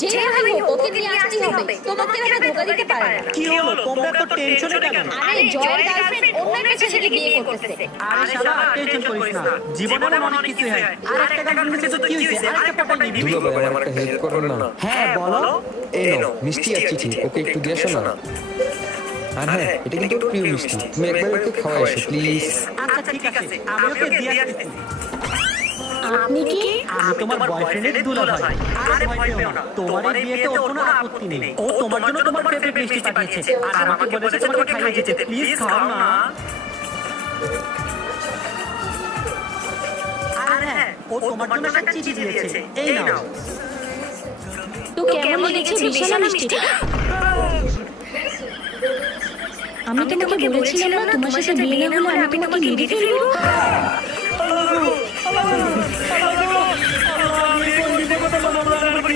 যেভাবে হোক ওকে নিয়ে আসতেই হবে, তোমাকে এভাবে ধোকা দিতে পারে না। কি হলো তোমরা তো টেনশনে কেন? আরে জয়ের গার্লফ্রেন্ড অন্য একটা ছেলেকে বিয়ে করতেছে। আরে শালা টেনশন করিস না, জীবনে এমন অনেক কিছু হয়। আর একটা গার্লফ্রেন্ড নিতে তো কি হইছে, আরেকটা পটাই নিবি। দুলা ভাই আমার একটা হেল্প করুন না। হ্যাঁ বলো। এই নাও মিষ্টি আর চিঠি, ওকে একটু দিয়ে আসো না। আর হ্যাঁ, এটা কিন্তু প্রিয় মিষ্টি, তুমি একবার ওকে খাওয়াই এসো প্লিজ। আচ্ছা ঠিক আছে, আমি ওকে দিয়ে আসতেছি। আপনি কি? আমি তোমার বয়ফ্রেন্ডের দুলা ভাই। আরে ভয় পেও না, তোমার এই বিয়েতে ওর কোনো আপত্তি নেই। ও তোমার জন্য তোমার ফেভারিট মিষ্টি পাঠিয়েছে আর আমাকে বলেছে তোমাকে খাইয়ে যেতে। প্লিজ খাও না। আর হ্যাঁ, ও তোমার জন্য একটা চিঠি দিয়েছে, এই নাও। তো কেমন লেগেছে বিশাল মিষ্টি? আমি তোমাকে বলেছিলাম না তোমার সাথে বিয়ে না হলে আমি তোমাকে মেরে ফেলবো।